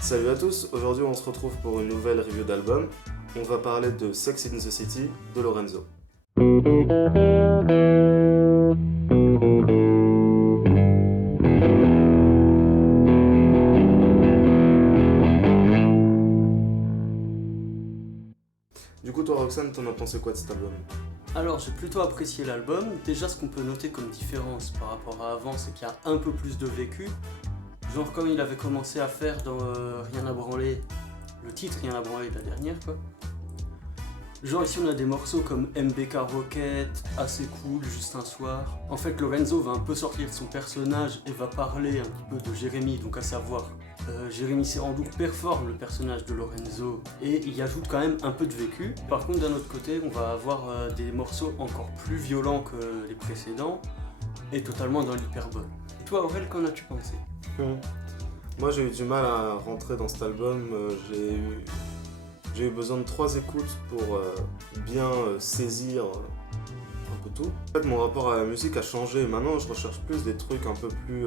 Salut à tous, aujourd'hui on se retrouve pour une nouvelle review d'album. On va parler de Sex in the City de Lorenzo. Du coup toi Roxane, t'en as pensé quoi de cet album? Alors j'ai plutôt apprécié l'album. Déjà ce qu'on peut noter comme différence par rapport à avant, c'est qu'il y a un peu plus de vécu. Genre comme il avait commencé à faire dans Rien à branler, le titre Rien à branler, la dernière quoi. Genre ici on a des morceaux comme MBK Rocket, Assez cool, Juste un soir. En fait Lorenzo va un peu sortir de son personnage et va parler un petit peu de Jérémy, donc à savoir Jérémy Serrandour performe le personnage de Lorenzo et il ajoute quand même un peu de vécu. Par contre d'un autre côté on va avoir des morceaux encore plus violents que les précédents et totalement dans l'hyperbole. Et toi Aurel, qu'en as-tu pensé? Moi j'ai eu du mal à rentrer dans cet album, j'ai eu besoin de 3 écoutes pour bien saisir un peu tout. En fait mon rapport à la musique a changé, maintenant je recherche plus des trucs un peu plus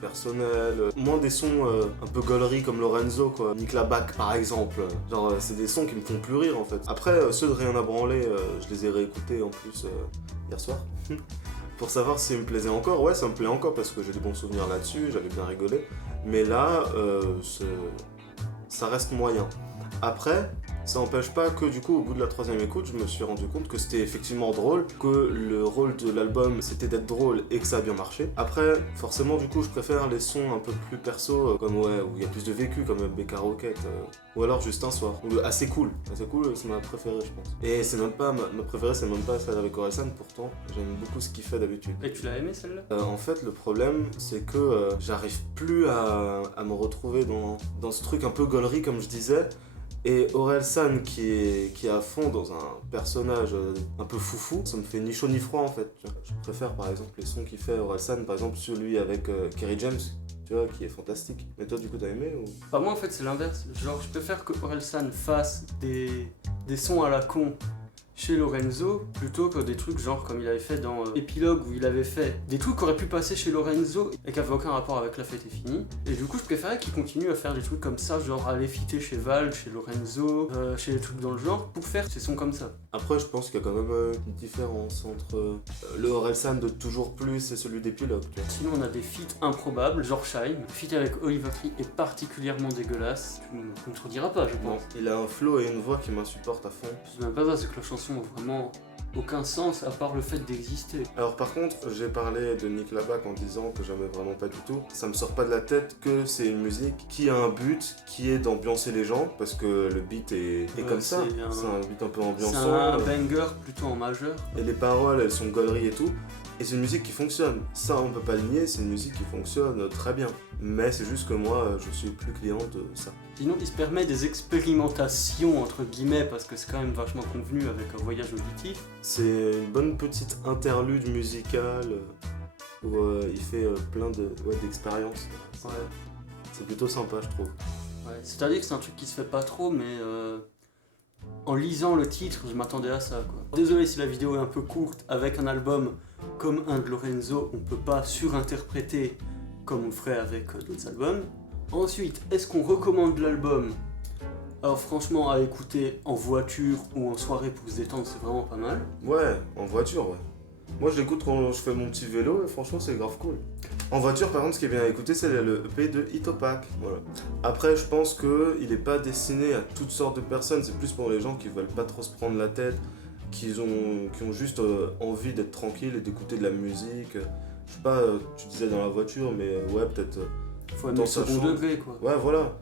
personnels, moins des sons un peu gauleries comme Lorenzo quoi, Nick Labac par exemple. Genre c'est des sons qui me font plus rire en fait. Après ceux de Rien à branler, je les ai réécoutés en plus hier soir. Pour savoir s'il me plaisait encore, ouais ça me plaît encore parce que j'ai des bons souvenirs là-dessus, j'avais bien rigolé. Mais là, ça reste moyen. Après, ça n'empêche pas que du coup, au bout de la 3e écoute, je me suis rendu compte que c'était effectivement drôle, que le rôle de l'album c'était d'être drôle et que ça a bien marché. Après, forcément, du coup, je préfère les sons un peu plus perso, comme ouais, où il y a plus de vécu, comme BK Rocket, ou alors Juste un soir, ou Assez cool. Assez cool, c'est ma préférée, je pense. Et c'est même pas ma préférée, c'est même pas celle avec Orelsan, pourtant, j'aime beaucoup ce qu'il fait d'habitude. Et tu l'as aimé celle-là? En fait, le problème, c'est que j'arrive plus à me retrouver dans ce truc un peu gaulerie, comme je disais. Et Orelsan qui est à fond dans un personnage un peu foufou, ça me fait ni chaud ni froid en fait. Tu vois. Je préfère par exemple les sons qu'il fait Orelsan, par exemple celui avec Kerry James, tu vois, qui est fantastique. Mais toi du coup t'as aimé ou... Bah moi en fait c'est l'inverse, genre je préfère que Orelsan fasse des sons à la con chez Lorenzo plutôt que des trucs genre comme il avait fait dans Epilogue où il avait fait des trucs qui auraient pu passer chez Lorenzo et qui n'avaient aucun rapport avec La Fête est finie. Et du coup je préférais qu'il continue à faire des trucs comme ça, genre aller fitter chez Val, chez Lorenzo, chez les trucs dans le genre pour faire ces sons comme ça. Après je pense qu'il y a quand même une différence entre le Orelsan de Toujours Plus et celui d'Epilogue. Tu vois. Sinon on a des feats improbables, genre Shine. Le feat avec Oliver Tree est particulièrement dégueulasse, tu ne me contrediras pas je pense. Il a un flow et une voix qui m'insupportent à fond. C'est même pas ça, c'est que la chanson n'a vraiment aucun sens à part le fait d'exister. Alors par contre, j'ai parlé de Nick Labac en disant que j'aimais vraiment pas du tout. Ça me sort pas de la tête que c'est une musique qui a un but, qui est d'ambiancer les gens, parce que le beat est comme ça. C'est un beat un peu ambiançant. C'est un banger plutôt en majeur. Et les paroles, elles sont gauleries et tout. Et c'est une musique qui fonctionne. Ça, on peut pas le nier, c'est une musique qui fonctionne très bien. Mais c'est juste que moi, je suis plus client de ça. Sinon, il se permet des expérimentations, entre guillemets, parce que c'est quand même vachement convenu avec un voyage auditif. C'est une bonne petite interlude musicale où il fait plein d'expériences. Ouais. C'est plutôt sympa, je trouve. Ouais. C'est-à-dire que c'est un truc qui se fait pas trop, mais en lisant le titre, je m'attendais à ça, quoi. Désolé si la vidéo est un peu courte, avec un album comme un de Lorenzo, on peut pas surinterpréter comme on ferait avec d'autres albums. Ensuite, est-ce qu'on recommande l'album? Alors franchement, à écouter en voiture ou en soirée pour se détendre, c'est vraiment pas mal. Ouais, en voiture, ouais. Moi, je l'écoute quand je fais mon petit vélo et franchement, c'est grave cool. En voiture, par contre, ce qui est bien à écouter, c'est le EP de Itopak. Voilà. Après, je pense qu'il n'est pas destiné à toutes sortes de personnes. C'est plus pour les gens qui veulent pas trop se prendre la tête, qui ont juste envie d'être tranquille et d'écouter de la musique. Je sais pas, tu disais dans la voiture, mais ouais, peut-être. Faut aimer le second degré, quoi. Ouais, voilà.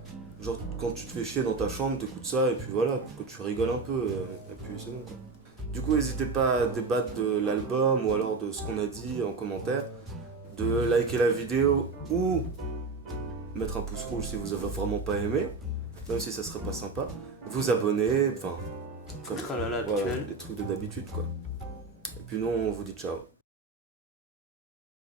Genre, quand tu te fais chier dans ta chambre, t'écoutes ça et puis voilà, pour que tu rigoles un peu. Et puis c'est bon, quoi. Du coup, n'hésitez pas à débattre de l'album ou alors de ce qu'on a dit en commentaire, de liker la vidéo ou mettre un pouce rouge si vous avez vraiment pas aimé, même si ça serait pas sympa, vous abonner, enfin, comme Voilà, les trucs de d'habitude quoi. Et puis nous, on vous dit ciao.